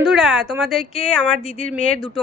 বন্ধুরা তোমাদেরকে আমার দিদির মেয়ের দুটো